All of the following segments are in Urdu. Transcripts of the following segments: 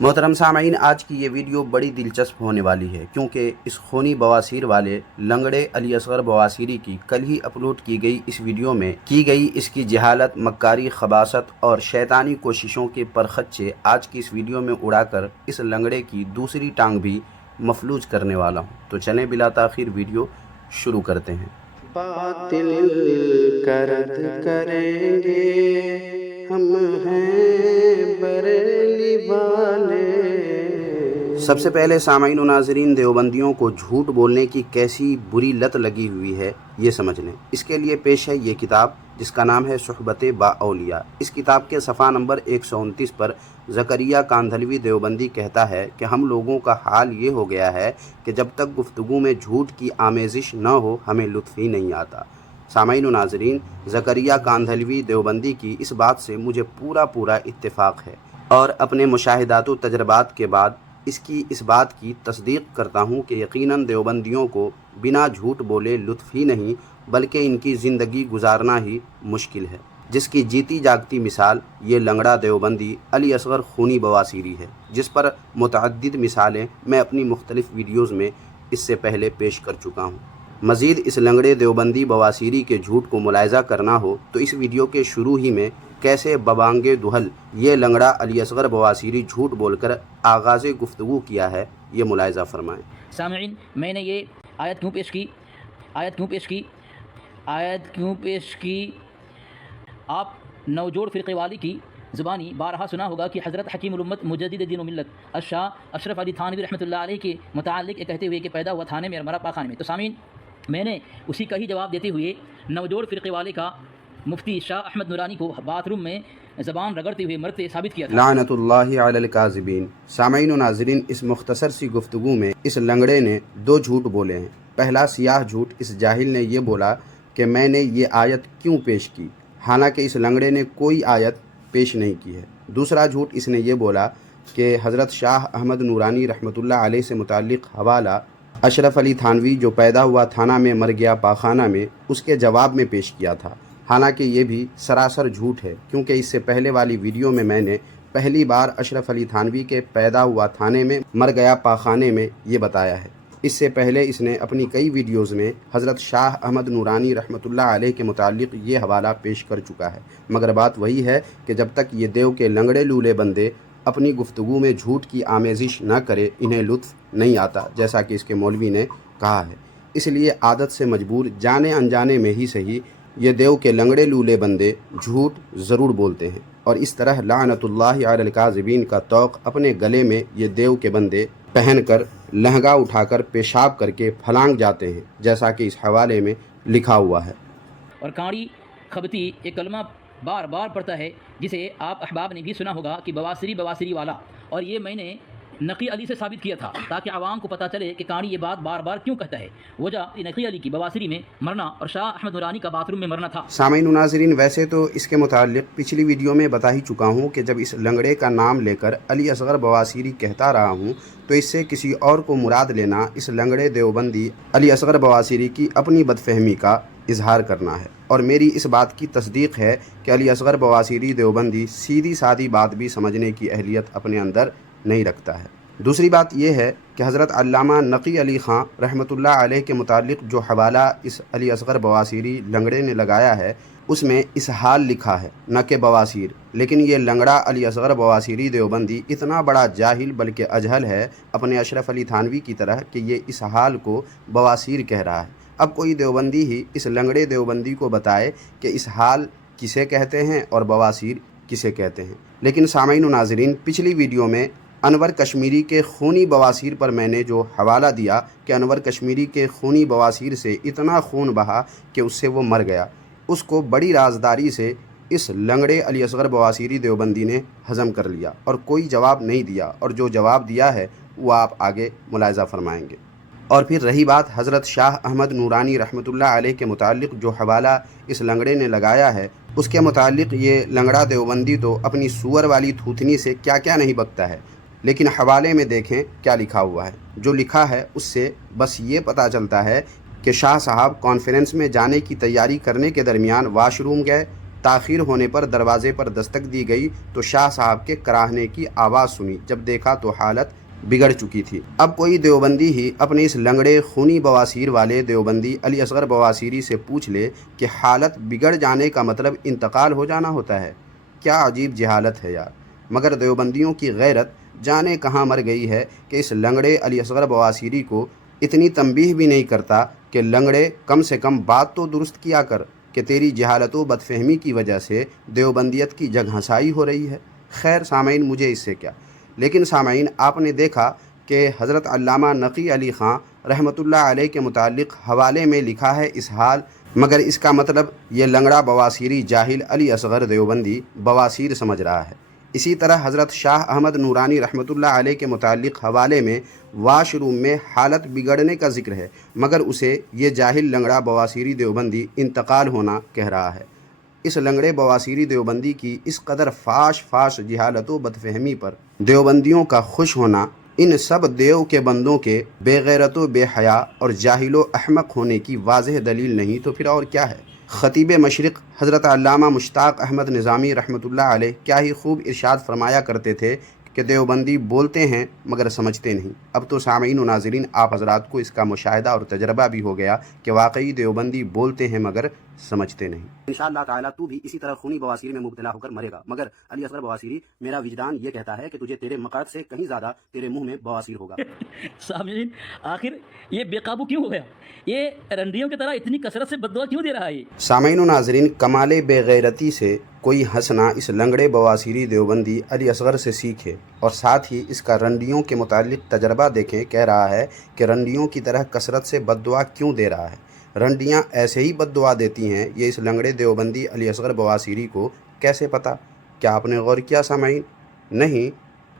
محترم سامعین، آج کی یہ ویڈیو بڑی دلچسپ ہونے والی ہے کیونکہ اس خونی بواسیر والے لنگڑے علی اصغر بواسیری کی کل ہی اپلوڈ کی گئی اس ویڈیو میں کی گئی اس کی جہالت، مکاری، خباثت اور شیطانی کوششوں کے پرخچے آج کی اس ویڈیو میں اڑا کر اس لنگڑے کی دوسری ٹانگ بھی مفلوج کرنے والا ہوں۔ تو چلیں بلا تاخیر ویڈیو شروع کرتے ہیں۔ باطل کرد کریں گے ہم ہیں بریلی والے۔ سب سے پہلے سامعین و ناظرین، دیوبندیوں کو جھوٹ بولنے کی کیسی بری لت لگی ہوئی ہے یہ سمجھ لیں۔ اس کے لیے پیش ہے یہ کتاب جس کا نام ہے صحبت با اولیاء۔ اس کتاب کے صفحہ نمبر 129 پر زکریا کاندھلوی دیوبندی کہتا ہے کہ ہم لوگوں کا حال یہ ہو گیا ہے کہ جب تک گفتگو میں جھوٹ کی آمیزش نہ ہو ہمیں لطف ہی نہیں آتا۔ سامعین و ناظرین، زکریا کاندھلوی دیوبندی کی اس بات سے مجھے پورا اتفاق ہے اور اپنے مشاہدات و تجربات کے بعد اس بات کی تصدیق کرتا ہوں کہ یقیناً دیوبندیوں کو بنا جھوٹ بولے لطف ہی نہیں بلکہ ان کی زندگی گزارنا ہی مشکل ہے، جس کی جیتی جاگتی مثال یہ لنگڑا دیوبندی علی اصغر خونی بواسیری ہے، جس پر متعدد مثالیں میں اپنی مختلف ویڈیوز میں اس سے پہلے پیش کر چکا ہوں۔ مزید اس لنگڑے دیوبندی بواسیری کے جھوٹ کو ملاحظہ کرنا ہو تو اس ویڈیو کے شروع ہی میں کیسے ببانگے دہل یہ لنگڑا علی اصغر بواسیری جھوٹ بول کر آغاز گفتگو کیا ہے یہ ملاحظہ فرمائیں۔ سامعین، میں نے یہ آیت کیوں پیش کی آپ نوجوڑ فرقے والی کی زبانی بارہا سنا ہوگا کہ حضرت حکیم الامت مجدد دین و ملت الشاہ اشرف علی تھانوی رحمۃ اللہ علیہ کے متعلق یہ کہتے ہوئے کہ پیدا ہوا تھانے میں اور مرا پاخانے میں۔ تو سامعین، میں نے اسی کا ہی جواب دیتے ہوئے نوجوڑ فرقے والے کا مفتی شاہ احمد نورانی کو باتھ روم میں زبان رگڑتے ہوئے مرتے ثابت کیا تھا۔ لعنت اللہ علی الکاذبین۔ سامعین و ناظرین، اس مختصر سی گفتگو میں اس لنگڑے نے دو جھوٹ بولے ہیں۔ پہلا سیاہ جھوٹ اس جاہل نے یہ بولا کہ میں نے یہ آیت کیوں پیش کی، حالانکہ اس لنگڑے نے کوئی آیت پیش نہیں کی ہے۔ دوسرا جھوٹ اس نے یہ بولا کہ حضرت شاہ احمد نورانی رحمۃ اللہ علیہ سے متعلق حوالہ اشرف علی تھانوی جو پیدا ہوا تھانہ میں مر گیا پاخانہ میں، اس کے جواب میں پیش کیا تھا، حالانکہ یہ بھی سراسر جھوٹ ہے کیونکہ اس سے پہلے والی ویڈیو میں نے پہلی بار اشرف علی تھانوی کے پیدا ہوا تھانے میں مر گیا پاخانے میں یہ بتایا ہے۔ اس سے پہلے اس نے اپنی کئی ویڈیوز میں حضرت شاہ احمد نورانی رحمۃ اللہ علیہ کے متعلق یہ حوالہ پیش کر چکا ہے، مگر بات وہی ہے کہ جب تک یہ دیو کے لنگڑے لولے بندے اپنی گفتگو میں جھوٹ کی آمیزش نہ کرے انہیں لطف نہیں آتا، جیسا کہ اس کے مولوی نے کہا ہے۔ اس لیے عادت سے مجبور جانے انجانے میں ہی صحیح یہ دیو کے لنگڑے لولے بندے جھوٹ ضرور بولتے ہیں، اور اس طرح لعنت اللہ علی الکاذبین کا طوق اپنے گلے میں یہ دیو کے بندے پہن کر لہنگا اٹھا کر پیشاب کر کے پھلانگ جاتے ہیں، جیسا کہ اس حوالے میں لکھا ہوا ہے۔ اور کاڑی خبتی ایک کلمہ بار بار پڑھتا ہے جسے آپ احباب نے بھی سنا ہوگا کہ بواسیری والا، اور یہ میں نے نقی علی سے ثابت کیا تھا تاکہ عوام کو پتہ چلے کہ کاڑی یہ بات بار بار کیوں کہتا ہے۔ وجہ نقی علی کی بواسیری میں مرنا اور شاہ احمد نورانی کا باتھ روم میں مرنا تھا۔ سامعین و ناظرین، ویسے تو اس کے متعلق پچھلی ویڈیو میں بتا ہی چکا ہوں کہ جب اس لنگڑے کا نام لے کر علی اصغر بواسیری کہتا رہا ہوں تو اس سے کسی اور کو مراد لینا اس لنگڑے دیوبندی علی اصغر بواسیری کی اپنی بدفہمی کا اظہار کرنا ہے، اور میری اس بات کی تصدیق ہے کہ علی اصغر بواسیری دیوبندی سیدھی سادی بات بھی سمجھنے کی اہلیت اپنے اندر نہیں رکھتا ہے۔ دوسری بات یہ ہے کہ حضرت علامہ نقی علی خان رحمۃ اللہ علیہ کے متعلق جو حوالہ اس علی اصغر بواسیری لنگڑے نے لگایا ہے اس میں اسحال لکھا ہے نہ کہ بواسیر، لیکن یہ لنگڑا علی اصغر بواسیری دیوبندی اتنا بڑا جاہل بلکہ اجہل ہے اپنے اشرف علی تھانوی کی طرح کہ یہ اسحال کو بواسیر کہہ رہا ہے۔ اب کوئی دیوبندی ہی اس لنگڑے دیوبندی کو بتائے کہ اسحال کسے کہتے ہیں اور بواسیر کسے کہتے ہیں۔ لیکن سامعین و ناظرین، پچھلی ویڈیو میں انور کشمیری کے خونی بواسیر پر میں نے جو حوالہ دیا کہ انور کشمیری کے خونی بواسیر سے اتنا خون بہا کہ اس سے وہ مر گیا، اس کو بڑی رازداری سے اس لنگڑے علی اصغر بواسیری دیوبندی نے ہضم کر لیا اور کوئی جواب نہیں دیا، اور جو جواب دیا ہے وہ آپ آگے ملاحظہ فرمائیں گے۔ اور پھر رہی بات حضرت شاہ احمد نورانی رحمۃ اللہ علیہ کے متعلق جو حوالہ اس لنگڑے نے لگایا ہے، اس کے متعلق یہ لنگڑا دیوبندی تو اپنی سور والی تھوتنی سے کیا کیا نہیں بکتا ہے، لیکن حوالے میں دیکھیں کیا لکھا ہوا ہے۔ جو لکھا ہے اس سے بس یہ پتہ چلتا ہے کہ شاہ صاحب کانفرنس میں جانے کی تیاری کرنے کے درمیان واش روم گئے، تاخیر ہونے پر دروازے پر دستک دی گئی تو شاہ صاحب کے کراہنے کی آواز سنی، جب دیکھا تو حالت بگڑ چکی تھی۔ اب کوئی دیوبندی ہی اپنے اس لنگڑے خونی بواسیر والے دیوبندی علی اصغر بواسیری سے پوچھ لے کہ حالت بگڑ جانے کا مطلب انتقال ہو جانا ہوتا ہے؟ کیا عجیب جہالت ہے یار! مگر دیوبندیوں کی غیرت جانے کہاں مر گئی ہے کہ اس لنگڑے علی اصغر بواسیری کو اتنی تنبیہ بھی نہیں کرتا کہ لنگڑے کم سے کم بات تو درست کیا کر کہ تیری جہالت و بدفہمی کی وجہ سے دیوبندیت کی جگ ہنسائی ہو رہی ہے۔ خیر سامعین، مجھے اس سے کیا، لیکن سامعین آپ نے دیکھا کہ حضرت علامہ نقی علی خان رحمۃ اللہ علیہ کے متعلق حوالے میں لکھا ہے اس حال، مگر اس کا مطلب یہ لنگڑا بواسیری جاہل علی اصغر دیوبندی بواسیر سمجھ رہا ہے۔ اسی طرح حضرت شاہ احمد نورانی رحمۃ اللہ علیہ کے متعلق حوالے میں واش روم میں حالت بگڑنے کا ذکر ہے، مگر اسے یہ جاہل لنگڑا بواسیری دیوبندی انتقال ہونا کہہ رہا ہے۔ اس لنگڑے بواسیری دیوبندی کی اس قدر فاش جہالت و بدفہمی پر دیوبندیوں کا خوش ہونا ان سب دیو کے بندوں کے بے غیرت و بے حیا اور جاہل و احمق ہونے کی واضح دلیل نہیں تو پھر اور کیا ہے؟ خطیب مشرق حضرت علامہ مشتاق احمد نظامی رحمۃ اللہ علیہ کیا ہی خوب ارشاد فرمایا کرتے تھے کہ دیوبندی بولتے ہیں مگر سمجھتے نہیں۔ اب تو سامعین و ناظرین آپ حضرات کو اس کا مشاہدہ اور تجربہ بھی ہو گیا کہ واقعی دیوبندی بولتے ہیں مگر سمجھتے نہیں۔ انشاءاللہ تعالیٰ تو بھی اسی طرح خونی بواسیری میں مبتلا ہو کر مرے گا، مگر علی اصغر بواسیری میرا وجدان یہ کہتا ہے کہ تجھے تیرے مقعد سے کہیں زیادہ تیرے منہ میں بواسیر ہوگا۔ سامعین، آخر یہ بے قابو کیوں ہو گیا؟ یہ رنڈیوں کی طرح اتنی کثرت سے بد دعا کیوں دے رہا ہے؟ سامعین و ناظرین، کمال بے غیرتی سے کوئی ہنسنا اس لنگڑے بواسیری دیوبندی علی اصغر سے سیکھے، اور ساتھ ہی اس کا رنڈیوں کے متعلق تجربہ دیکھیں۔ کہہ رہا ہے کہ رنڈیوں کی طرح کثرت سے بد دعا کیوں دے رہا ہے؟ رنڈیاں ایسے ہی بد دعا دیتی ہیں، یہ اس لنگڑے دیوبندی علی اصغر بواسیری کو کیسے پتہ؟ کیا آپ نے غور کیا سامعین؟ نہیں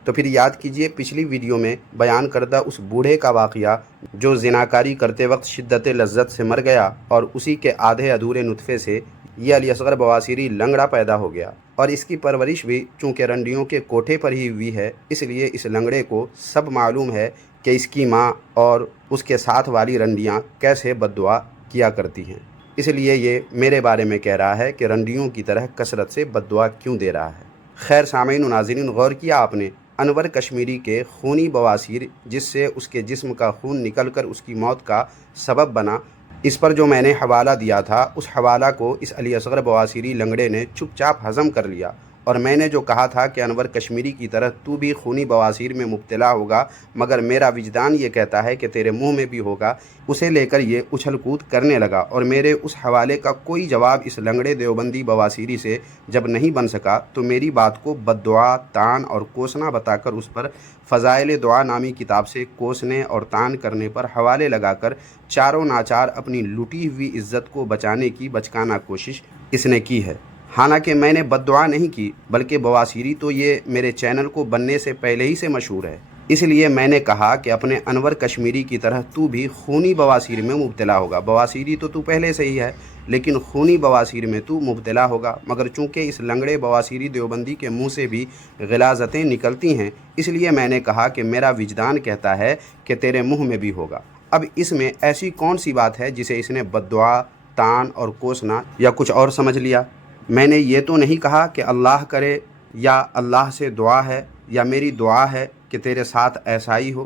تو پھر یاد کیجئے پچھلی ویڈیو میں بیان کردہ اس بوڑھے کا واقعہ جو زناکاری کرتے وقت شدت لذت سے مر گیا، اور اسی کے آدھے ادھورے نطفے سے یہ علی اصغر بواسیری لنگڑا پیدا ہو گیا، اور اس کی پرورش بھی چونکہ رنڈیوں کے کوٹھے پر ہی ہوئی ہے، اس لیے اس لنگڑے کو سب معلوم ہے کہ اس کی ماں اور اس کے ساتھ والی رنڈیاں کیسے بد دعا کیا کرتی ہیں، اس لیے یہ میرے بارے میں کہہ رہا ہے کہ رنڈیوں کی طرح کثرت سے بد دعا کیوں دے رہا ہے۔ خیر سامعین و ناظرین، غور کیا آپ نے انور کشمیری کے خونی بواسیر جس سے اس کے جسم کا خون نکل کر اس کی موت کا سبب بنا، اس پر جو میں نے حوالہ دیا تھا، اس حوالہ کو اس علی اصغر بواسیری لنگڑے نے چپ چاپ ہضم کر لیا، اور میں نے جو کہا تھا کہ انور کشمیری کی طرح تو بھی خونی بواسیر میں مبتلا ہوگا مگر میرا وجدان یہ کہتا ہے کہ تیرے منہ میں بھی ہوگا، اسے لے کر یہ اچھل کود کرنے لگا، اور میرے اس حوالے کا کوئی جواب اس لنگڑے دیوبندی بواسیری سے جب نہیں بن سکا تو میری بات کو بد دعا، تان اور کوسنا بتا کر اس پر فضائل دعا نامی کتاب سے کوسنے اور تان کرنے پر حوالے لگا کر چاروں ناچار اپنی لوٹی ہوئی عزت کو بچانے کی بچکانہ کوشش اس نے کی ہے۔ حالانکہ میں نے بد دعا نہیں کی، بلکہ بواسیری تو یہ میرے چینل کو بننے سے پہلے ہی سے مشہور ہے، اس لیے میں نے کہا کہ اپنے انور کشمیری کی طرح تو بھی خونی بواسیر میں مبتلا ہوگا۔ بواسیری تو پہلے سے ہی ہے، لیکن خونی بواسیر میں تو مبتلا ہوگا، مگر چونکہ اس لنگڑے بواسیری دیوبندی کے منہ سے بھی غلاظتیں نکلتی ہیں، اس لیے میں نے کہا کہ میرا وجدان کہتا ہے کہ تیرے منہ میں بھی ہوگا۔ اب اس میں ایسی کون سی بات ہے جسے اس نے بد دعا، تان اور کوسنا یا کچھ اور سمجھ لیا؟ میں نے یہ تو نہیں کہا کہ اللہ کرے یا اللہ سے دعا ہے یا میری دعا ہے کہ تیرے ساتھ ایسا ہی ہو۔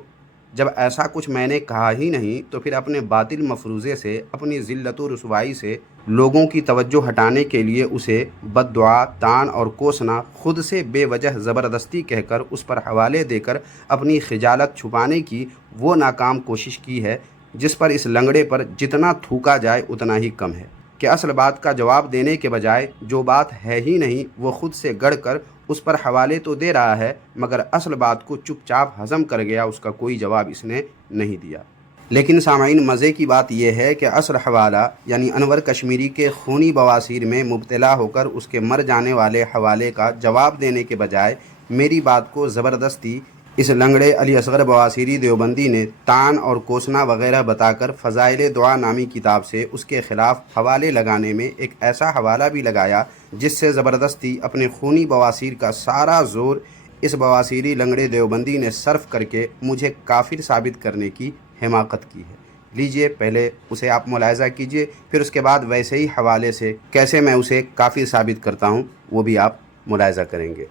جب ایسا کچھ میں نے کہا ہی نہیں تو پھر اپنے باطل مفروضے سے، اپنی ذلت و رسوائی سے لوگوں کی توجہ ہٹانے کے لیے اسے بد دعا، تان اور کوسنا خود سے بے وجہ زبردستی کہہ کر اس پر حوالے دے کر اپنی خجالت چھپانے کی وہ ناکام کوشش کی ہے جس پر اس لنگڑے پر جتنا تھوکا جائے اتنا ہی کم ہے، کہ اصل بات کا جواب دینے کے بجائے جو بات ہے ہی نہیں وہ خود سے گڑھ کر اس پر حوالے تو دے رہا ہے، مگر اصل بات کو چپ چاپ ہضم کر گیا، اس کا کوئی جواب اس نے نہیں دیا۔ لیکن سامعین، مزے کی بات یہ ہے کہ اصل حوالہ یعنی انور کشمیری کے خونی بواسیر میں مبتلا ہو کر اس کے مر جانے والے حوالے کا جواب دینے کے بجائے میری بات کو زبردستی اس لنگڑے علی اصغر بواسیری دیوبندی نے تان اور کوسنا وغیرہ بتا کر فضائل دعا نامی کتاب سے اس کے خلاف حوالے لگانے میں ایک ایسا حوالہ بھی لگایا جس سے زبردستی اپنے خونی بواسیر کا سارا زور اس بواسیری لنگڑے دیوبندی نے صرف کر کے مجھے کافر ثابت کرنے کی حماقت کی ہے۔ لیجئے پہلے اسے آپ ملاحظہ کیجئے، پھر اس کے بعد ویسے ہی حوالے سے کیسے میں اسے کافر ثابت کرتا ہوں وہ بھی آپ ملاحظہ کریں گے۔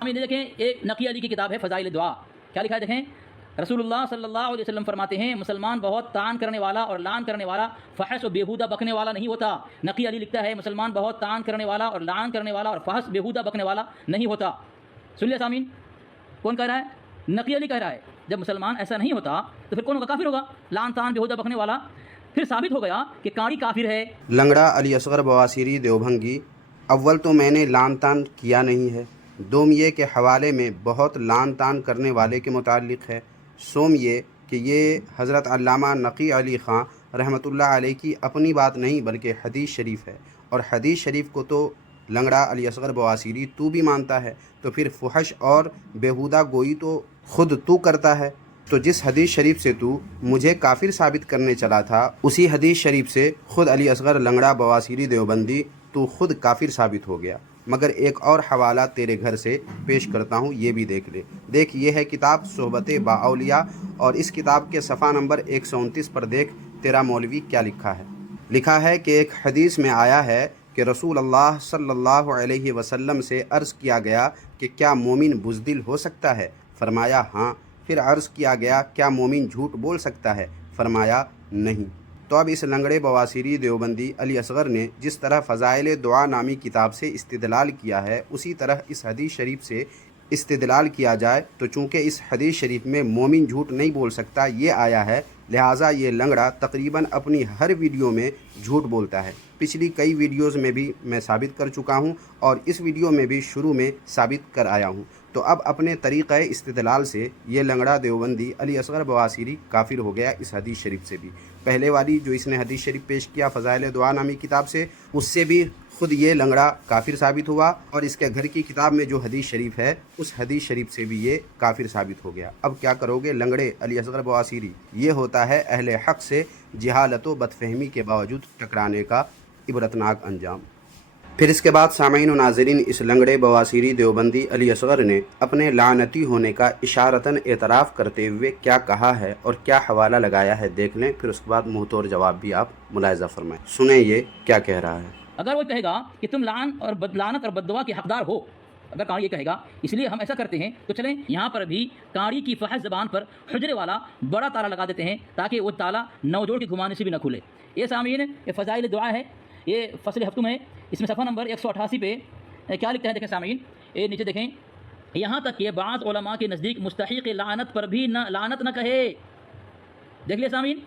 دیکھیں ایک نقی علی کی کتاب ہے فضائل دعا، کیا لکھا ہے دیکھیں، رسول اللہ صلی اللہ علیہ وسلم فرماتے ہیں مسلمان بہت طعن کرنے والا اور لعن کرنے والا، فحش و بیہودہ بکنے والا نہیں ہوتا۔ نقی علی لکھتا ہے مسلمان بہت طعن کرنے والا اور لعن کرنے والا اور فحش بیہودہ بکنے والا نہیں ہوتا۔ سن لیا سامعین، کون کہہ رہا ہے؟ نقی علی کہہ رہا ہے جب مسلمان ایسا نہیں ہوتا تو پھر کون ہوگا؟ کافر ہوگا، لعن طعن بیہودہ بکنے والا۔ پھر ثابت ہو گیا کہ قاری کافر ہے۔ لنگڑا علی اصغر بواسیری دیوبھنگی، اول تو میں نے لعن طعن کیا نہیں ہے، دوم یہ کہ حوالے میں بہت لعن طعن کرنے والے کے متعلق ہے، سوم یہ کہ یہ حضرت علامہ نقی علی خان رحمۃ اللہ علیہ کی اپنی بات نہیں بلکہ حدیث شریف ہے، اور حدیث شریف کو تو لنگڑا علی اصغر بواسیری تو بھی مانتا ہے، تو پھر فحش اور بیہودہ گوئی تو خود تو کرتا ہے۔ تو جس حدیث شریف سے تو مجھے کافر ثابت کرنے چلا تھا، اسی حدیث شریف سے خود علی اصغر لنگڑا بواسیری دیوبندی تو خود کافر ثابت ہو گیا۔ مگر ایک اور حوالہ تیرے گھر سے پیش کرتا ہوں، یہ بھی دیکھ لے۔ دیکھ، یہ ہے کتاب صحبت با اولیاء، اور اس کتاب کے صفحہ نمبر 129 پر دیکھ تیرا مولوی کیا لکھا ہے۔ لکھا ہے کہ ایک حدیث میں آیا ہے کہ رسول اللہ صلی اللہ علیہ وسلم سے عرض کیا گیا کہ کیا مومن بزدل ہو سکتا ہے؟ فرمایا ہاں۔ پھر عرض کیا گیا کیا مومن جھوٹ بول سکتا ہے؟ فرمایا نہیں۔ تو اب اس لنگڑے بواسیری دیوبندی علی اصغر نے جس طرح فضائل دعا نامی کتاب سے استدلال کیا ہے، اسی طرح اس حدیث شریف سے استدلال کیا جائے تو چونکہ اس حدیث شریف میں مومن جھوٹ نہیں بول سکتا یہ آیا ہے، لہٰذا یہ لنگڑا تقریباً اپنی ہر ویڈیو میں جھوٹ بولتا ہے۔ پچھلی کئی ویڈیوز میں بھی میں ثابت کر چکا ہوں اور اس ویڈیو میں بھی شروع میں ثابت کر آیا ہوں۔ تو اب اپنے طریقہ استدلال سے یہ لنگڑا دیوبندی علی اصغر بواسیری کافر ہو گیا اس حدیث شریف سے بھی۔ پہلے والی جو اس نے حدیث شریف پیش کیا فضائل دعا نامی کتاب سے، اس سے بھی خود یہ لنگڑا کافر ثابت ہوا، اور اس کے گھر کی کتاب میں جو حدیث شریف ہے اس حدیث شریف سے بھی یہ کافر ثابت ہو گیا۔ اب کیا کرو گے لنگڑے علی اصغر بواسیری؟ یہ ہوتا ہے اہل حق سے جہالت و بدفہمی کے باوجود ٹکرانے کا عبرتناک انجام۔ پھر اس کے بعد سامعین و ناظرین، اس لنگڑے بواسیری دیوبندی علی اصغر نے اپنے لعنتی ہونے کا اشارتاً اعتراف کرتے ہوئے کیا کہا ہے اور کیا حوالہ لگایا ہے دیکھ لیں، پھر اس کے بعد منہ توڑ جواب بھی آپ ملاحظہ فرمائیں۔ سنیں یہ کیا کہہ رہا ہے۔ اگر وہ کہے گا کہ تم لعنت اور بددعا کے حقدار ہو، اگر قاری یہ کہے گا، اس لیے ہم ایسا کرتے ہیں تو چلیں یہاں پر بھی قاری کی فحش زبان پر حجرے والا بڑا تالا لگا دیتے ہیں تاکہ وہ تالا نو جوڑ کے گھمانے سے بھی نہ کھلے۔ یہ سامعین یہ فضائل دعا ہے، یہ فصل ہفتم ہے، اس میں صفحہ نمبر 188 پہ کیا لکھتے ہیں دیکھیں سامعین، یہ نیچے دیکھیں، یہاں تک کہ بعض علماء کے نزدیک مستحق لعنت پر بھی لعنت نہ کہے۔ دیکھ لیں سامعین،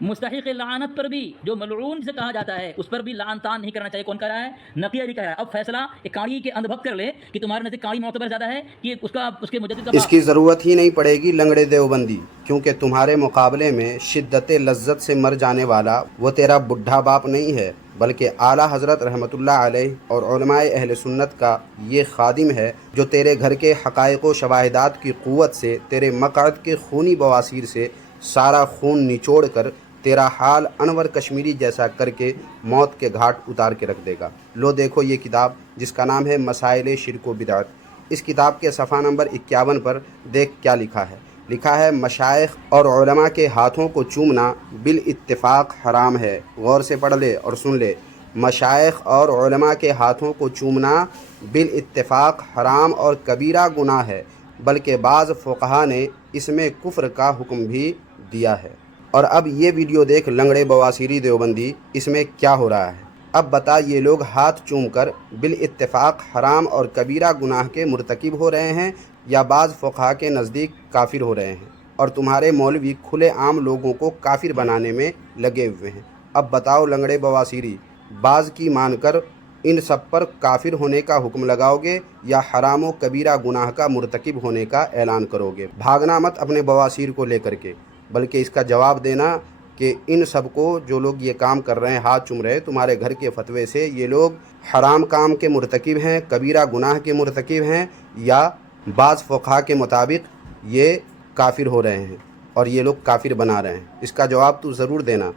مستحق لعنت پر بھی، جو ملعون سے کہا جاتا ہے، اس پر بھی لعن طعن نہیں کرنا چاہیے۔ کون کہہ رہا ہے؟ نقی علی کہہ رہا ہے۔ اب فیصلہ ایک قاری کے اندھ بھگ کر لے کہ تمہارے نزدیک قاری معتبر زیادہ ہے کہ اس کے مجدد کا اس کی ضرورت ہی نہیں پڑے گی لنگڑے دیوبندی، کیونکہ تمہارے مقابلے میں شدت لذت سے مر جانے والا وہ تیرا بڈھا باپ نہیں ہے، بلکہ اعلیٰ حضرت رحمۃ اللہ علیہ اور علماء اہل سنت کا یہ خادم ہے جو تیرے گھر کے حقائق و شواہدات کی قوت سے، تیرے مقعد کے خونی بواسیر سے سارا خون نچوڑ کر تیرا حال انور کشمیری جیسا کر کے موت کے گھاٹ اتار کے رکھ دے گا۔ لو دیکھو یہ کتاب جس کا نام ہے مسائل شرک و بدعت، اس کتاب کے صفحہ نمبر 51 پر دیکھ کیا لکھا ہے۔ لکھا ہے مشائخ اور علماء کے ہاتھوں کو چومنا بالاتفاق حرام ہے۔ غور سے پڑھ لے اور سن لے، مشائخ اور علماء کے ہاتھوں کو چومنا بالاتفاق حرام اور کبیرہ گناہ ہے، بلکہ بعض فقہا نے اس میں کفر کا حکم بھی دیا ہے۔ اور اب یہ ویڈیو دیکھ لنگڑے بواسیری دیوبندی، اس میں کیا ہو رہا ہے۔ اب بتا یہ لوگ ہاتھ چوم کر بالاتفاق حرام اور کبیرہ گناہ کے مرتکب ہو رہے ہیں یا بعض فقہا کے نزدیک کافر ہو رہے ہیں، اور تمہارے مولوی کھلے عام لوگوں کو کافر بنانے میں لگے ہوئے ہیں۔ اب بتاؤ لنگڑے بواسیری، بعض کی مان کر ان سب پر کافر ہونے کا حکم لگاؤ گے یا حرام و کبیرہ گناہ کا مرتکب ہونے کا اعلان کرو گے؟ بھاگنا مت اپنے بواسیر کو لے کر کے، بلکہ اس کا جواب دینا کہ ان سب کو جو لوگ یہ کام کر رہے ہیں، ہاتھ چوم رہے ہیں، تمہارے گھر کے فتوے سے یہ لوگ حرام کام کے مرتکب ہیں، کبیرہ گناہ کے مرتکب ہیں، یا بعض فقہا کے مطابق یہ کافر ہو رہے ہیں اور یہ لوگ کافر بنا رہے ہیں؟ اس کا جواب تو ضرور دینا۔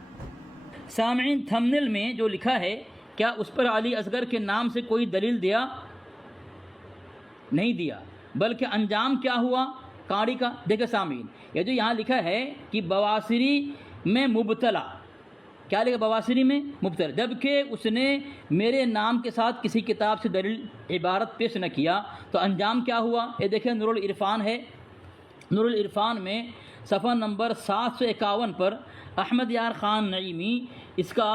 سامعین تھمنیل میں جو لکھا ہے کیا اس پر علی اصغر کے نام سے کوئی دلیل دیا؟ نہیں دیا، بلکہ انجام کیا ہوا قاری کا؟ دیکھیں سامعین، یہ جو یہاں لکھا ہے کہ بواسیری میں مبتلا، کیا لکھا بواسری میں؟ مبتلا، جبکہ اس نے میرے نام کے ساتھ کسی کتاب سے دلیل عبارت پیش نہ کیا تو انجام کیا ہوا؟ یہ دیکھیں نور العرفان ہے، نور العرفان میں صفحہ نمبر 751 پر احمد یار خان نعیمی اس کا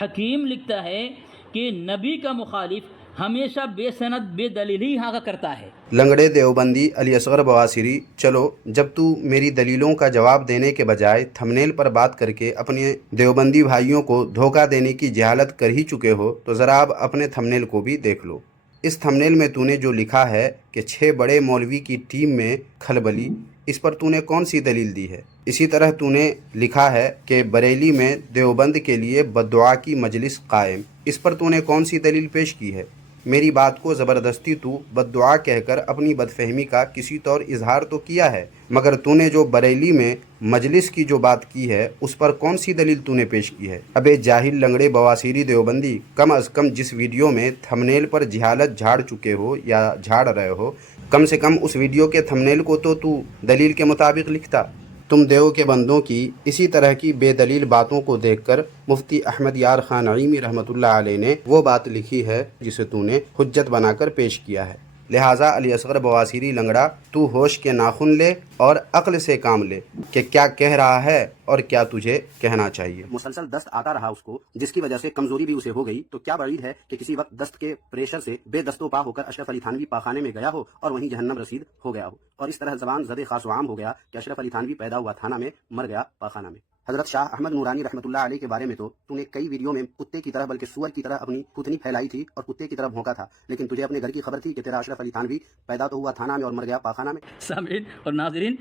حکیم لکھتا ہے کہ نبی کا مخالف ہمیشہ بے سند بے دلیل ہی ہاں کرتا ہے۔ لنگڑے دیوبندی علی اصغر بواسیری، چلو جب تو میری دلیلوں کا جواب دینے کے بجائے تھمنیل پر بات کر کے اپنے دیوبندی بھائیوں کو دھوکہ دینے کی جہالت کر ہی چکے ہو تو ذرا اب اپنے تھمنیل کو بھی دیکھ لو۔ اس تھمنیل میں تو نے جو لکھا ہے کہ 6 بڑے مولوی کی ٹیم میں کھلبلی، اس پر تو نے کون سی دلیل دی ہے؟ اسی طرح تو نے لکھا ہے کہ بریلی میں دیوبند کے لیے بددعا کی مجلس قائم، اس پر تو نے کون سی دلیل پیش کی ہے؟ میری بات کو زبردستی تو بددعا کہہ کر اپنی بدفہمی کا کسی طور اظہار تو کیا ہے، مگر تو نے جو بریلی میں مجلس کی جو بات کی ہے اس پر کون سی دلیل تو نے پیش کی ہے؟ ابے جاہل لنگڑے بواسیری دیوبندی، کم از کم جس ویڈیو میں تھمنیل پر جہالت جھاڑ چکے ہو یا جھاڑ رہے ہو، کم سے کم اس ویڈیو کے تھمنیل کو تو دلیل کے مطابق لکھتا۔ تم دیو کے بندوں کی اسی طرح کی بے دلیل باتوں کو دیکھ کر مفتی احمد یار خان نعیمی رحمۃ اللہ علیہ نے وہ بات لکھی ہے جسے تو نے حجت بنا کر پیش کیا ہے۔ لہٰذا علی اصغر بواسیری لنگڑا، تو ہوش کے ناخن لے اور عقل سے کام لے کہ کیا کہہ رہا ہے اور کیا تجھے کہنا چاہیے۔ مسلسل دست آتا رہا اس کو، جس کی وجہ سے کمزوری بھی اسے ہو گئی، تو کیا بعید ہے کہ کسی وقت دست کے پریشر سے بے دست و پا ہو کر اشرف علی تھانوی پاخانے میں گیا ہو اور وہیں جہنم رسید ہو گیا ہو، اور اس طرح زبان زد خاص و عام ہو گیا کہ اشرف علی تھانوی پیدا ہوا تھانہ میں، مر گیا پاخانہ میں۔ حضرت شاہ احمد نورانی رحمۃ اللہ علیہ کے بارے میں تو نے کئی ویڈیو میں کتے کی طرح بلکہ سور کی طرح اپنی پھوتنی پھیلائی تھی اور کتے کی طرح بھونکا تھا، لیکن تجھے اپنے گھر کی خبر تھی کہ تیرا اشرف علی تھانوی پیدا تو ہوا تھانہ میں اور مر گیا پاخانہ میں۔ سامعین اور ناظرین،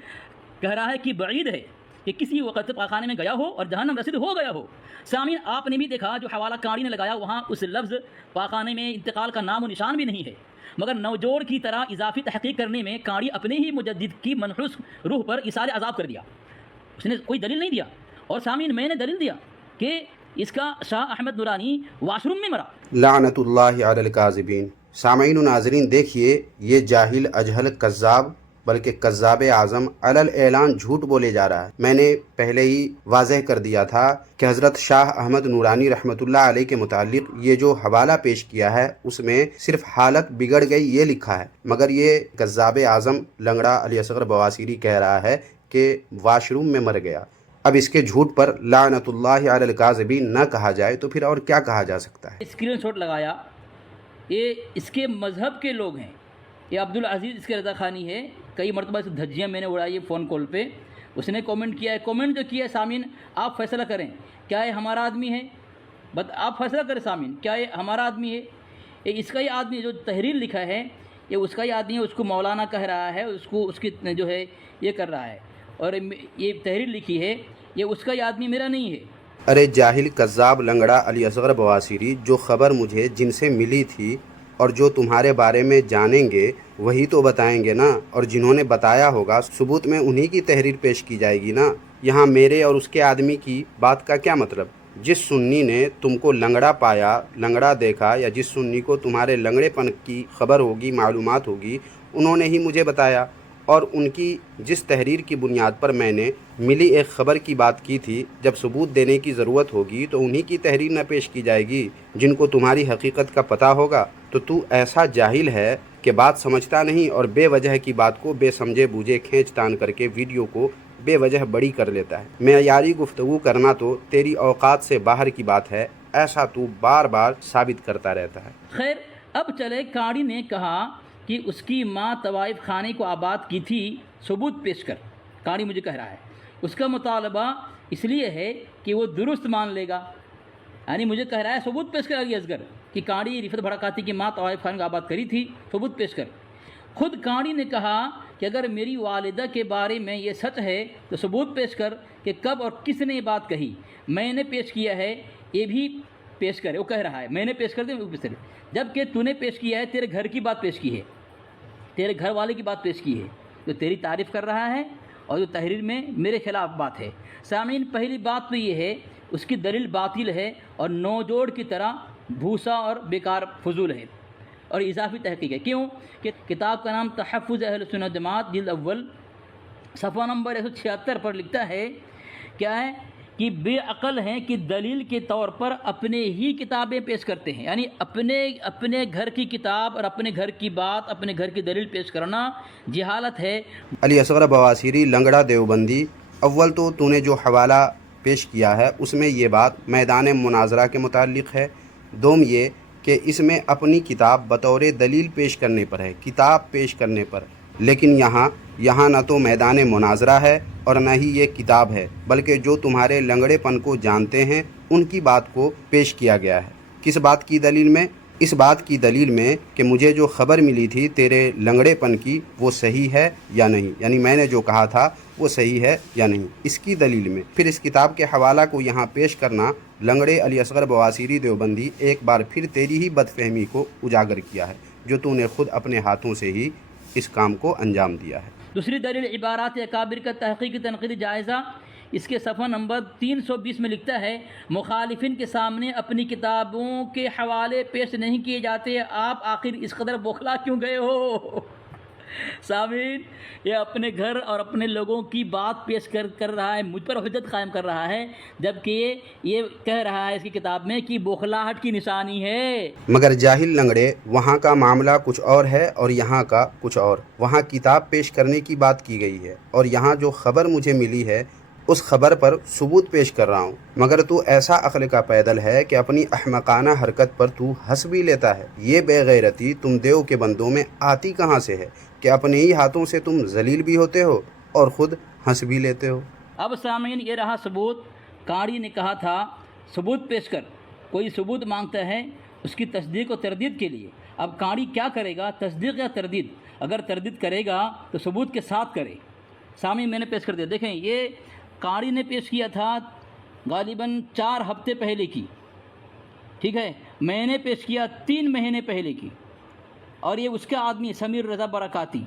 کہہ رہا ہے کہ بعید ہے کہ کسی وقت پاخانے میں گیا ہو اور جہنم رسید ہو گیا ہو۔ سامعین، آپ نے بھی دیکھا جو حوالہ کاری نے لگایا، وہاں اس لفظ پاخانے میں انتقال کا نام و نشان بھی نہیں ہے، مگر نوجوڑ کی طرح اضافی تحقیق کرنے میں کاری اپنے ہی مجدد کی منحوس روح پر اثار عذاب کر دیا، اس نے کوئی دلیل نہیں دیا۔ اور سامعین، میں نے دلیل دیا کہ اس کا شاہ احمد نورانی واش روم میں مرا۔ لعنت اللہ علی الکاذبین۔ سامعین و ناظرین، دیکھیے یہ جاہل اجہل کذاب، بلکہ کذاب اعظم علل اعلان جھوٹ بولے جا رہا ہے۔ میں نے پہلے ہی واضح کر دیا تھا کہ حضرت شاہ احمد نورانی رحمۃ اللہ علیہ کے متعلق یہ جو حوالہ پیش کیا ہے اس میں صرف حالت بگڑ گئی یہ لکھا ہے، مگر یہ کذاب اعظم لنگڑا علی اصغر بواسیری کہہ رہا ہے کہ واش روم میں مر گیا۔ اب اس کے جھوٹ پر لعنت اللہ علی الکاذبین نہ کہا جائے تو پھر اور کیا کہا جا سکتا ہے؟ اسکرین شاٹ لگایا، یہ اس کے مذہب کے لوگ ہیں، یہ عبدالعزیز اس کے رضا خانی ہے، کئی مرتبہ اس دھجیاں میں نے اڑائی ہے فون کال پہ، اس نے کامنٹ کیا ہے، کامنٹ جو کیا ہے سامعین آپ فیصلہ کریں کیا یہ ہمارا آدمی ہے، آپ فیصلہ کریں سامعین کیا یہ ہمارا آدمی ہے، یہ اس کا ہی آدمی جو تحریر لکھا ہے یہ اس کا ہی آدمی ہے، اس کو مولانا کہہ رہا ہے، اس کی جو ہے یہ کر رہا ہے، اور یہ تحریر لکھی ہے یہ اس کا ہی آدمی، میرا نہیں ہے۔ ارے جاہل کذاب لنگڑا علی اصغر بواسیری، جو خبر مجھے جن سے ملی تھی اور جو تمہارے بارے میں جانیں گے وہی تو بتائیں گے نا، اور جنہوں نے بتایا ہوگا ثبوت میں انہی کی تحریر پیش کی جائے گی نا۔ یہاں میرے اور اس کے آدمی کی بات کا کیا مطلب؟ جس سنی نے تم کو لنگڑا پایا، لنگڑا دیکھا، یا جس سنی کو تمہارے لنگڑے پن کی خبر ہوگی، معلومات ہوگی، انہوں نے ہی مجھے بتایا، اور ان کی جس تحریر کی بنیاد پر میں نے ملی ایک خبر کی بات کی تھی، جب ثبوت دینے کی ضرورت ہوگی تو انہی کی تحریر نہ پیش کی جائے گی جن کو تمہاری حقیقت کا پتہ ہوگا۔ تو ایسا جاہل ہے کہ بات سمجھتا نہیں اور بے وجہ کی بات کو بے سمجھے بوجھے کھینچ تان کر کے ویڈیو کو بے وجہ بڑی کر لیتا ہے۔ معیاری گفتگو کرنا تو تیری اوقات سے باہر کی بات ہے، ایسا تو بار بار ثابت کرتا رہتا ہے۔ خیر، اب چلے، کاڑی نے کہا کہ اس کی ماں طوائف خانے کو آباد کی تھی، ثبوت پیش کر۔ کاڑی مجھے کہہ رہا ہے اس کا مطالبہ اس لیے ہے کہ وہ درست مان لے گا، یعنی مجھے کہہ رہا ہے ثبوت پیش کر علی اصغر کہ کاڑی رفت بھڑکاتی کی ماں طوائف خانے کو آباد کری تھی، ثبوت پیش کر۔ خود کاڑی نے کہا کہ اگر میری والدہ کے بارے میں یہ سچ ہے تو ثبوت پیش کر کہ کب اور کس نے یہ بات کہی، میں نے پیش کیا ہے یہ بھی پیش کرے۔ وہ کہہ رہا ہے میں نے پیش کر دیا، جبکہ تو نے پیش کیا ہے، تیرے گھر کی بات پیش کی ہے، تیرے گھر والے کی بات پیش کی ہے، جو تیری تعریف کر رہا ہے اور جو تحریر میں میرے خلاف بات ہے۔ سامعین، پہلی بات تو یہ ہے اس کی دلیل باطل ہے اور نوجوڑ کی طرح بھوسا اور بیکار فضول ہے اور اضافی تحقیق ہے۔ کیوں کہ کتاب کا نام تحفظ اہل سنت جماعت جلد اول صفحہ نمبر 176 پر لکھتا ہے کیا ہے کہ بے عقل ہیں کہ دلیل کے طور پر اپنے ہی کتابیں پیش کرتے ہیں، یعنی اپنے گھر کی کتاب اور اپنے گھر کی بات، اپنے گھر کی دلیل پیش کرنا جہالت ہے۔ علی اصغر بواسیری لنگڑا دیوبندی، اول تو نے جو حوالہ پیش کیا ہے اس میں یہ بات میدان مناظرہ کے متعلق ہے، دوم یہ کہ اس میں اپنی کتاب بطور دلیل پیش کرنے پر ہے، کتاب پیش کرنے پر، لیکن یہاں نہ تو میدان مناظرہ ہے اور نہ ہی یہ کتاب ہے، بلکہ جو تمہارے لنگڑے پن کو جانتے ہیں ان کی بات کو پیش کیا گیا ہے۔ کس بات کی دلیل میں؟ اس بات کی دلیل میں کہ مجھے جو خبر ملی تھی تیرے لنگڑے پن کی وہ صحیح ہے یا نہیں، یعنی میں نے جو کہا تھا وہ صحیح ہے یا نہیں، اس کی دلیل میں۔ پھر اس کتاب کے حوالہ کو یہاں پیش کرنا لنگڑے علی اصغر بواسیری دیوبندی ایک بار پھر تیری ہی بد فہمی کو اجاگر کیا ہے، جو تو نے خود اپنے ہاتھوں سے ہی اس کام کو انجام دیا ہے۔ دوسری دلیل عبارات اکابر کا تحقیقی تنقیدی جائزہ، اس کے صفحہ نمبر 320 میں لکھتا ہے، مخالفین کے سامنے اپنی کتابوں کے حوالے پیش نہیں کیے جاتے، آپ آخر اس قدر بوکھلا کیوں گئے ہو؟ سامعین، یہ اپنے گھر اور اپنے لوگوں کی بات پیش کر رہا ہے، مجھ پر حجت قائم کر رہا ہے، جبکہ یہ کہہ رہا ہے اس کی کتاب میں کہ بوکھلاہٹ کی نشانی ہے۔ مگر جاہل لنگڑے، وہاں کا معاملہ کچھ اور ہے اور یہاں کا کچھ اور۔ وہاں کتاب پیش کرنے کی بات کی گئی ہے اور یہاں جو خبر مجھے ملی ہے اس خبر پر ثبوت پیش کر رہا ہوں، مگر تو ایسا عقل کا پیدل ہے کہ اپنی احمقانہ حرکت پر تو ہنس بھی لیتا ہے۔ یہ بے غیرتی تم دیو کے بندوں میں آتی کہاں سے ہے کہ اپنے ہی ہاتھوں سے تم ذلیل بھی ہوتے ہو اور خود ہنس بھی لیتے ہو؟ اب سامعین، یہ رہا ثبوت۔ قاری نے کہا تھا ثبوت پیش کر، کوئی ثبوت مانگتا ہے اس کی تصدیق و تردید کے لیے۔ اب قاری کیا کرے گا، تصدیق یا تردید؟ اگر تردید کرے گا تو ثبوت کے ساتھ کرے۔ سامعین، میں نے پیش کر دیا، دیکھیں یہ قاری نے پیش کیا تھا غالباً 4 ہفتے پہلے کی، ٹھیک ہے، میں نے پیش کیا 3 مہینے پہلے کی، اور یہ اس کا آدمی سمیر رضا برکاتی۔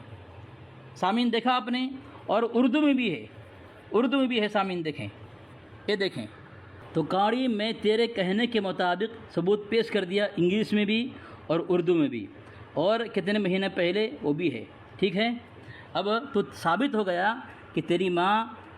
سامعین دیکھا آپ نے، اور اردو میں بھی ہے سامعین، دیکھیں، یہ دیکھیں۔ تو قاری میں تیرے کہنے کے مطابق ثبوت پیش کر دیا، انگلش میں بھی اور اردو میں بھی، اور کتنے مہینے پہلے وہ بھی ہے، ٹھیک ہے۔ اب تو ثابت ہو گیا کہ تیری ماں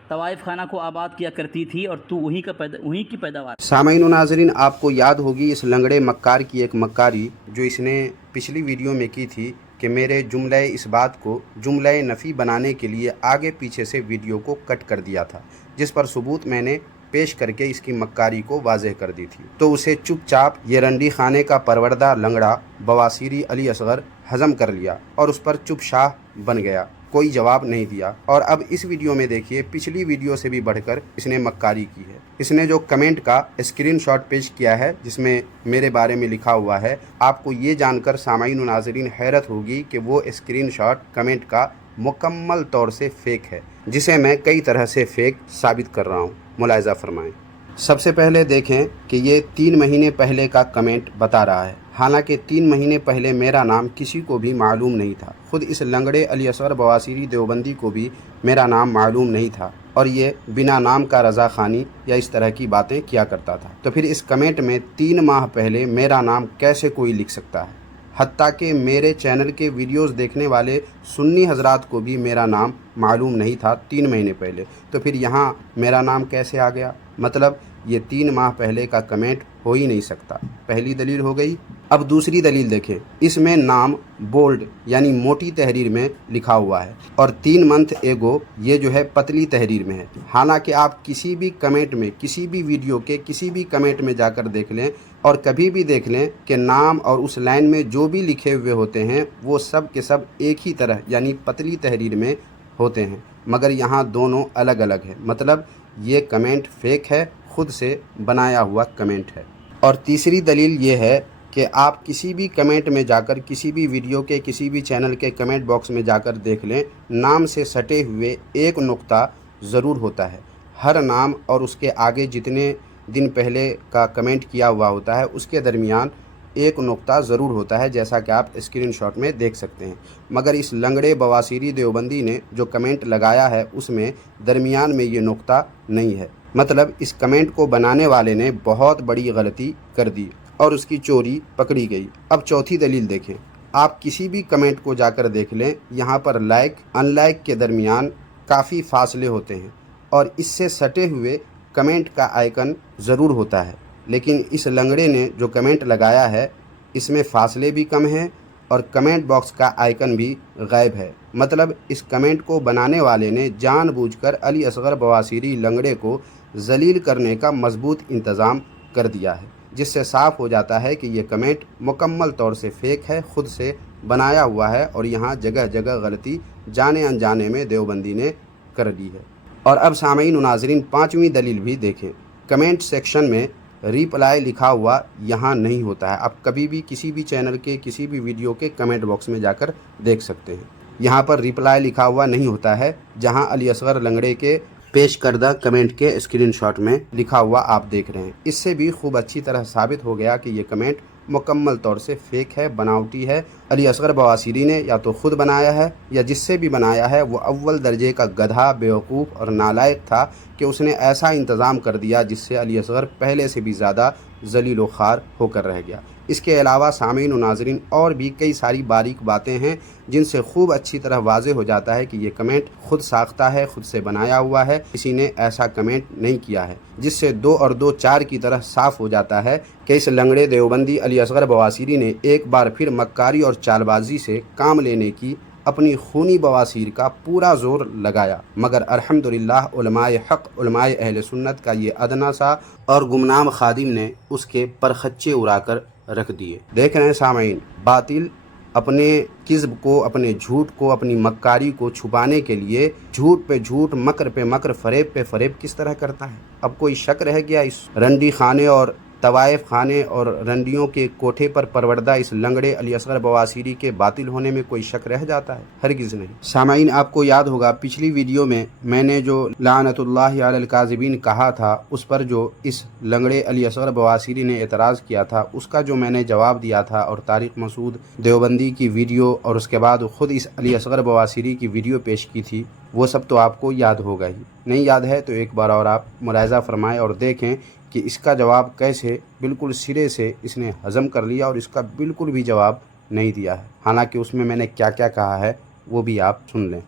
طوائف خانہ کو آباد کیا کرتی تھی اور تو وہیں کی پیداوار۔ سامعین و ناظرین، آپ کو یاد ہوگی اس لنگڑے مکار کی ایک مکاری جو اس نے پچھلی ویڈیو میں کی تھی کہ میرے جملہ اس بات کو جملہ نفی بنانے کے لیے آگے پیچھے سے ویڈیو کو کٹ کر دیا تھا، جس پر ثبوت میں نے پیش کر کے اس کی مکاری کو واضح کر دی تھی۔ تو اسے چپ چاپ یہ رنڈی خانے کا پروردہ لنگڑا بواسیری علی اصغر ہضم کر لیا اور اس پر چپ شاہ بن گیا، کوئی جواب نہیں دیا۔ اور اب اس ویڈیو میں دیکھیے، پچھلی ویڈیو سے بھی بڑھ کر اس نے مکاری کی ہے۔ اس نے جو کمنٹ کا اسکرین شاٹ پیش کیا ہے جس میں میرے بارے میں لکھا ہوا ہے، آپ کو یہ جان کر سامعین و ناظرین حیرت ہوگی کہ وہ اسکرین شاٹ کمنٹ کا مکمل طور سے فیک ہے، جسے میں کئی طرح سے فیک ثابت کر رہا ہوں، ملاحظہ فرمائیں۔ سب سے پہلے دیکھیں کہ یہ 3 مہینے پہلے کا کمنٹ بتا رہا ہے، حالانکہ 3 مہینے پہلے میرا نام کسی کو بھی معلوم نہیں تھا، خود اس لنگڑے علی اصغر بواسیری دیوبندی کو بھی میرا نام معلوم نہیں تھا، اور یہ بنا نام کا رضا خانی یا اس طرح کی باتیں کیا کرتا تھا۔ تو پھر اس کمنٹ میں 3 ماہ پہلے میرا نام کیسے کوئی لکھ سکتا ہے؟ حتیٰ کہ میرے چینل کے ویڈیوز دیکھنے والے سنی حضرات کو بھی میرا نام معلوم نہیں تھا 3 مہینے پہلے، تو پھر یہاں میرا نام کیسے آ گیا؟ مطلب یہ 3 ماہ پہلے کا کمنٹ ہو ہی نہیں سکتا۔ پہلی دلیل ہو گئی۔ اب دوسری دلیل دیکھیں، اس میں نام بولڈ یعنی موٹی تحریر میں لکھا ہوا ہے، اور 3 منتھ ایگو یہ جو ہے پتلی تحریر میں ہے۔ حالانکہ آپ کسی بھی کمنٹ میں، کسی بھی ویڈیو کے کسی بھی کمنٹ میں جا کر دیکھ لیں اور کبھی بھی دیکھ لیں کہ نام اور اس لائن میں جو بھی لکھے ہوئے ہوتے ہیں وہ سب کے سب ایک ہی طرح یعنی پتلی تحریر میں ہوتے ہیں، مگر یہاں دونوں الگ الگ ہیں، مطلب یہ کمنٹ فیک ہے، خود سے بنایا ہوا کمنٹ ہے۔ اور تیسری دلیل یہ ہے کہ آپ کسی بھی کمنٹ میں جا کر، کسی بھی ویڈیو کے کسی بھی چینل کے کمنٹ باکس میں جا کر دیکھ لیں، نام سے سٹے ہوئے ایک نقطہ ضرور ہوتا ہے۔ ہر نام اور اس کے آگے جتنے دن پہلے کا کمنٹ کیا ہوا ہوتا ہے اس کے درمیان ایک نقطہ ضرور ہوتا ہے، جیسا کہ آپ اسکرین شاٹ میں دیکھ سکتے ہیں، مگر اس لنگڑے بواسیری دیوبندی نے جو کمنٹ لگایا ہے اس میں درمیان میں یہ نقطہ نہیں ہے۔ مطلب اس کمنٹ کو بنانے والے نے بہت بڑی غلطی کر دی اور اس کی چوری پکڑی گئی۔ اب چوتھی دلیل دیکھیں، آپ کسی بھی کمنٹ کو جا کر دیکھ لیں، یہاں پر لائک ان لائک کے درمیان کافی فاصلے ہوتے ہیں اور اس سے سٹے ہوئے کمنٹ کا آئیکن ضرور ہوتا ہے، لیکن اس لنگڑے نے جو کمنٹ لگایا ہے اس میں فاصلے بھی کم ہیں اور کمنٹ باکس کا آئیکن بھی غائب ہے۔ مطلب اس کمنٹ کو بنانے والے نے جان بوجھ کر علی اصغر بواسیری لنگڑے کو ذلیل کرنے کا مضبوط انتظام کر دیا ہے، جس سے صاف ہو جاتا ہے کہ یہ کمنٹ مکمل طور سے فیک ہے، خود سے بنایا ہوا ہے، اور یہاں جگہ جگہ غلطی جانے انجانے میں دیوبندی نے کر لی ہے۔ اور اب سامعین و ناظرین 5ویں دلیل بھی دیکھیں۔ کمنٹ سیکشن میں ریپلائی لکھا ہوا یہاں نہیں ہوتا ہے۔ آپ کبھی بھی کسی بھی چینل کے کسی بھی ویڈیو کے کمنٹ باکس میں جا کر دیکھ سکتے ہیں، یہاں پر ریپلائی لکھا ہوا نہیں ہوتا ہے، جہاں علی اصغر لنگڑے کے پیش کردہ کمنٹ کے اسکرین شاٹ میں لکھا ہوا آپ دیکھ رہے ہیں۔ اس سے بھی خوب اچھی طرح ثابت ہو گیا کہ یہ کمنٹ مکمل طور سے فیک ہے، بناوٹی ہے۔ علی اصغر بواسیری نے یا تو خود بنایا ہے یا جس سے بھی بنایا ہے وہ اول درجے کا گدھا، بیوقوف اور نالائق تھا کہ اس نے ایسا انتظام کر دیا جس سے علی اصغر پہلے سے بھی زیادہ ذلیل و خوار ہو کر رہ گیا۔ اس کے علاوہ سامعین و ناظرین اور بھی کئی ساری باریک باتیں ہیں جن سے خوب اچھی طرح واضح ہو جاتا ہے کہ یہ کمنٹ خود ساختہ ہے، خود سے بنایا ہوا ہے، کسی نے ایسا کمنٹ نہیں کیا ہے، جس سے 2 اور 2 4 کی طرح صاف ہو جاتا ہے کہ اس لنگڑے دیوبندی علی اصغر بواسیری نے ایک بار پھر مکاری اور چال بازی سے کام لینے کی اپنی خونی بواسیر کا پورا زور لگایا، مگر الحمدللہ علماء حق، علماء اہل سنت کا یہ ادنا سا اور گمنام خادم نے اس کے پرخچے اڑا کر رکھ دیے۔ دیکھ رہے ہیں سامعین، باطل اپنے کذب کو، اپنے جھوٹ کو، اپنی مکاری کو چھپانے کے لیے جھوٹ پہ جھوٹ، مکر پہ مکر، فریب پہ فریب کس طرح کرتا ہے۔ اب کوئی شک رہ گیا اس رنڈی خانے اور طوائف خانے اور رنڈیوں کے کوٹھے پر پروردہ اس لنگڑے علی اصغر بواسیری کے باطل ہونے میں کوئی شک رہ جاتا ہے؟ ہرگز نہیں۔ سامعین، آپ کو یاد ہوگا پچھلی ویڈیو میں نے جو لعنت اللہ علی الکاذبین کہا تھا، اس پر جو اس لنگڑے علی اصغر بواسیری نے اعتراض کیا تھا، اس کا جو میں نے جواب دیا تھا، اور طارق مسعود دیوبندی کی ویڈیو اور اس کے بعد خود اس علی اصغر بواسیری کی ویڈیو پیش کی تھی، وہ سب تو آپ کو یاد ہوگا ہی۔ نہیں یاد ہے تو ایک بار اور آپ ملاحظہ فرمائیں اور دیکھیں کہ اس کا جواب کیسے بالکل سرے سے اس نے ہضم کر لیا، اور اس کا بالکل بھی جواب نہیں دیا ہے، حالانکہ اس میں نے کیا کیا کہا ہے وہ بھی آپ سن لیں۔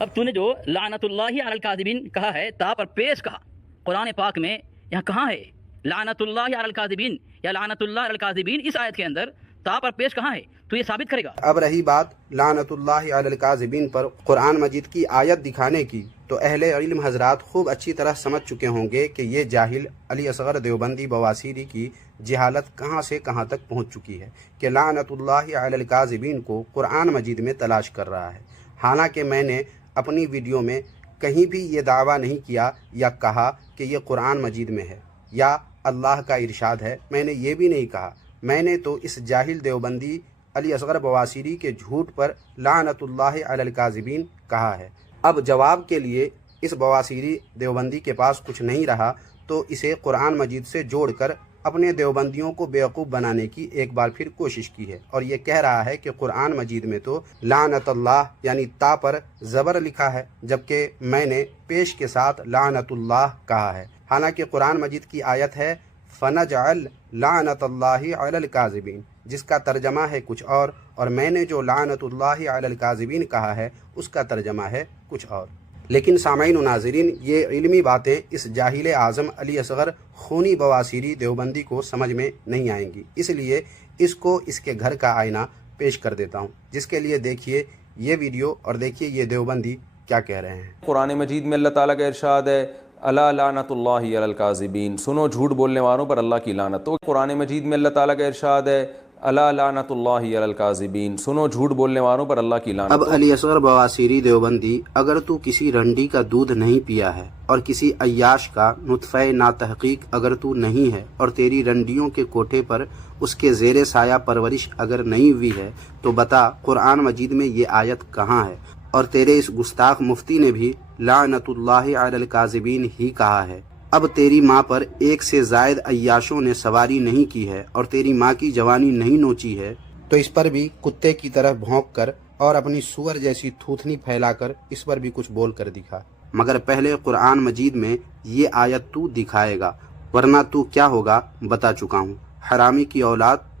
اب تو نے جو لعنت اللہ علی الکاذبین کہا ہے، تا پر پیش کہا، قرآن پاک میں یہاں کہاں ہے لعنت اللہ علی الکاذبین یا لعنت اللہ علی الکاذبین؟ اس آیت کے اندر تا پر پیش کہاں ہے؟ تو یہ ثابت کرے گا۔ اب رہی بات لعنت اللہ علی الکاذبین پر قرآن مجید کی آیت دکھانے کی، تو اہل علم حضرات خوب اچھی طرح سمجھ چکے ہوں گے کہ یہ جاہل علی اصغر دیوبندی بواسیری کی جہالت کہاں سے کہاں تک پہنچ چکی ہے کہ لعنت اللہ علی الکاذبین کو قرآن مجید میں تلاش کر رہا ہے، حالانکہ میں نے اپنی ویڈیو میں کہیں بھی یہ دعویٰ نہیں کیا یا کہا کہ یہ قرآن مجید میں ہے یا اللہ کا ارشاد ہے۔ میں نے یہ بھی نہیں کہا، میں نے تو اس جاہل دیوبندی علی اصغر بواسیری کے جھوٹ پر لعنت اللہ علی الکاذبین کہا ہے۔ اب جواب کے لیے اس بواسیری دیوبندی کے پاس کچھ نہیں رہا تو اسے قرآن مجید سے جوڑ کر اپنے دیوبندیوں کو بیوقوف بنانے کی ایک بار پھر کوشش کی ہے، اور یہ کہہ رہا ہے کہ قرآن مجید میں تو لعنت اللہ یعنی تا پر زبر لکھا ہے، جبکہ میں نے پیش کے ساتھ لعنت اللہ کہا ہے، حالانکہ قرآن مجید کی آیت ہے فَنَجْعَلْ لَعْنَةَ اللَّهِ عَلَى الْكَاذِبِينَ، جس کا ترجمہ ہے کچھ اور میں نے جو لعنت اللہ علی الکاذبین کہا ہے اس کا ترجمہ ہے کچھ اور۔ لیکن سامعین و ناظرین، یہ علمی باتیں اس جاہل اعظم علی اصغر خونی بواسیری دیوبندی کو سمجھ میں نہیں آئیں گی، اس لیے اس کو اس کے گھر کا آئینہ پیش کر دیتا ہوں، جس کے لیے دیکھیے یہ ویڈیو اور دیکھیے یہ دیوبندی کیا کہہ رہے ہیں۔ قرآن مجید میں اللہ تعالیٰ کا ارشاد ہے الا لعنت اللہ علی الکاذبین، سنو جھوٹ بولنے والوں پر اللہ کی لعنت۔ تو قرآن مجید میں اللہ تعالیٰ کا ارشاد ہے الا لعنت اللہ علی الکاذبین، سنو جھوٹ بولنے والوں پر اللہ کی لعنت۔ اب علی اصغر بواسیری دیوبندی، اگر تو کسی رنڈی کا دودھ نہیں پیا ہے اور کسی عیاش کا نطفہ ناتحقیق اگر تو نہیں ہے، اور تیری رنڈیوں کے کوٹھے پر اس کے زیر سایہ پرورش اگر نہیں ہوئی ہے، تو بتا قرآن مجید میں یہ آیت کہاں ہے؟ اور تیرے اس گستاخ مفتی نے بھی لعنت اللہ علی الکاذبین ہی کہا ہے۔ اب تیری ماں پر ایک سے زائد عیاشوں نے سواری نہیں کی ہے اور تیری ماں کی جوانی نہیں نوچی ہے، تو اس پر بھی کتے کی طرح بھونک کر اور اپنی سور جیسی تھوتنی پھیلا کر اس پر بھی کچھ بول کر دکھا، مگر پہلے قرآن مجید میں یہ آیت تو دکھائے گا، ورنہ تو کیا ہوگا بتا چکا ہوں۔ حرامی کی اولاد،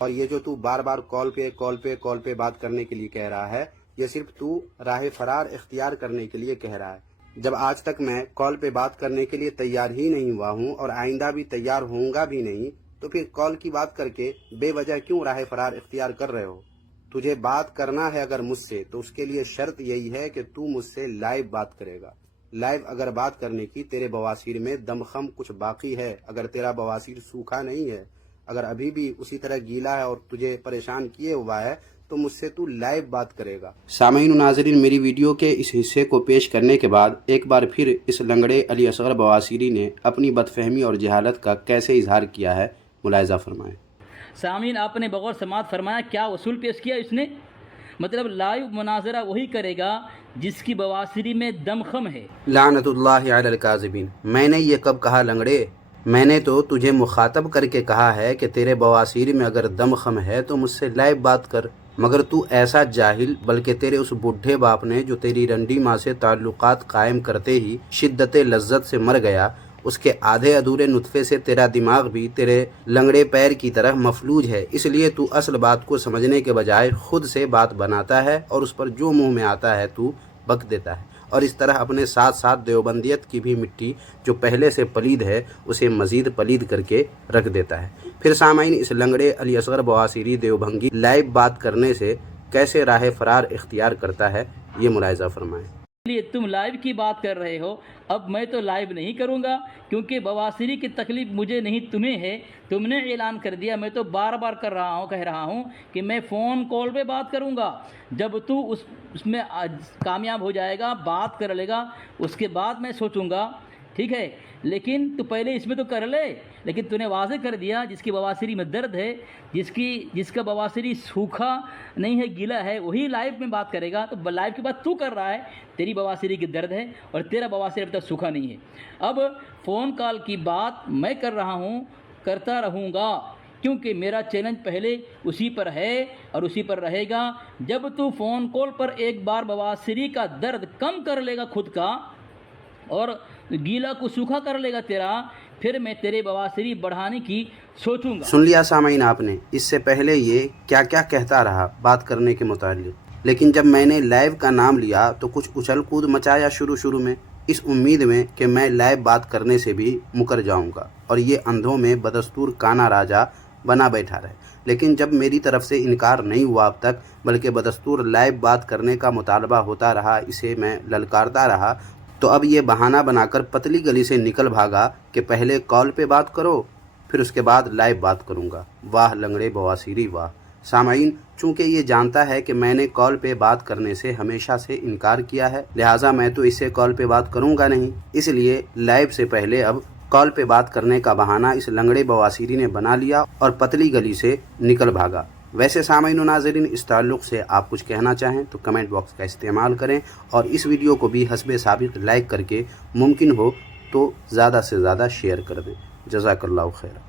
اور یہ جو تو بار بار کال پہ بات کرنے کے لیے کہہ رہا ہے، یہ صرف تو راہ فرار اختیار کرنے کے لیے کہہ رہا ہے۔ جب آج تک میں کال پہ بات کرنے کے لیے تیار ہی نہیں ہوا ہوں اور آئندہ بھی تیار ہوں گا بھی نہیں، تو پھر کال کی بات کر کے بے وجہ کیوں راہ فرار اختیار کر رہے ہو؟ تجھے بات کرنا ہے اگر مجھ سے تو اس کے لیے شرط یہی ہے کہ تو مجھ سے لائیو بات کرے گا۔ لائیو اگر بات کرنے کی تیرے بواسیر میں دمخم کچھ باقی ہے، اگر تیرا بواسیر سوکھا نہیں ہے، اگر ابھی بھی اسی طرح گیلا ہے اور تجھے پریشان کیے ہوا ہے، تو مجھ سے تو لائیو بات کرے گا۔ سامعین و ناظرین، میری ویڈیو کے اس حصے کو پیش کرنے کے بعد ایک بار پھر اس لنگڑے علی اصغر بواسیری نے اپنی بدفہمی اور جہالت کا کیسے اظہار کیا ہے، ملاحظہ فرمائیں۔ سامعین، آپ نے بغور سماعت فرمایا کیا اصول پیش کیا اس نے؟ مطلب لائیو مناظرہ وہی کرے گا جس کی بواسیری میں دم خم ہے۔ لعنت اللہ علی الکاذبین۔ میں نے یہ کب کہا لنگڑے؟ میں نے تو تجھے مخاطب کر کے کہا ہے کہ تیرے بواسیر میں اگر دم خم ہے تو مجھ سے لائیو بات کر، مگر تو ایسا جاہل، بلکہ تیرے اس بڈھے باپ نے جو تیری رنڈی ماں سے تعلقات قائم کرتے ہی شدت لذت سے مر گیا، اس کے آدھے ادھورے نطفے سے تیرا دماغ بھی تیرے لنگڑے پیر کی طرح مفلوج ہے، اس لیے تو اصل بات کو سمجھنے کے بجائے خود سے بات بناتا ہے اور اس پر جو منہ میں آتا ہے تو بک دیتا ہے، اور اس طرح اپنے ساتھ ساتھ دیوبندیت کی بھی مٹی جو پہلے سے پلید ہے اسے مزید پلید کر کے رکھ دیتا ہے۔ پھر سامعین، اس لنگڑے علی اصغر بواسیری دیوبھنگی لائیو بات کرنے سے کیسے راہ فرار اختیار کرتا ہے، یہ ملاحظہ فرمائیں۔ لیے تم لائیو کی بات کر رہے ہو، اب میں تو لائیو نہیں کروں گا، کیونکہ بواسیری کی تکلیف مجھے نہیں تمہیں ہے۔ تم نے اعلان کر دیا، میں تو بار بار کہہ رہا ہوں کہ میں فون کال پہ بات کروں گا۔ جب تو اس میں کامیاب ہو جائے گا، بات کر لے گا، اس کے بعد میں سوچوں گا، ٹھیک ہے؟ لیکن تو پہلے اس میں تو کر لے۔ لیکن تو نے واضح کر دیا جس کی بواسیری میں درد ہے، جس کا بواسیری سوکھا نہیں ہے، گیلا ہے، وہی لائیو میں بات کرے گا۔ تو لائیو کی بات تو کر رہا ہے، تیری بواسیری کی درد ہے اور تیرا بواسیر اب تک سوکھا نہیں ہے۔ اب فون کال کی بات میں کر رہا ہوں، کرتا رہوں گا، کیونکہ میرا چیلنج پہلے اسی پر ہے اور اسی پر رہے گا۔ جب تو فون کال پر ایک بار بواسیری کا درد کم کر لے گا خود کا اور گیلا کو سوکھا کر لے گا تیرا، پھر میں تیرے بواسیری بڑھانے کی سوچوں گا۔ سن لیا سامعین آپ نے، اس سے پہلے یہ کیا کیا کہتا رہا بات کرنے کے متعلق، لیکن جب میں نے لائیو کا نام لیا تو کچھ اچھل کود مچایا شروع میں، اس امید میں کہ میں لائیو بات کرنے سے بھی مکر جاؤں گا اور یہ اندھوں میں بدستور کانا راجا بنا بیٹھا رہے۔ لیکن جب میری طرف سے انکار نہیں ہوا اب تک، بلکہ بدستور لائیو بات کرنے کا مطالبہ ہوتا رہا، اسے میں للکارتا رہا، تو اب یہ بہانہ بنا کر پتلی گلی سے نکل بھاگا کہ پہلے کال پہ بات کرو، پھر اس کے بعد لائیو بات کروں گا۔ واہ لنگڑے بواسیری واہ۔ سامعین، چونکہ یہ جانتا ہے کہ میں نے کال پہ بات کرنے سے ہمیشہ سے انکار کیا ہے، لہٰذا میں تو اس سے کال پہ بات کروں گا نہیں، اس لیے لائیو سے پہلے اب کال پہ بات کرنے کا بہانہ اس لنگڑے بواسیری نے بنا لیا اور پتلی گلی سے نکل بھاگا۔ ویسے سامعین و ناظرین، اس تعلق سے آپ کچھ کہنا چاہیں تو کمنٹ باکس کا استعمال کریں اور اس ویڈیو کو بھی حسب سابق لائک کر کے ممکن ہو تو زیادہ سے زیادہ شیئر کر دیں۔ جزاک اللہ خیر۔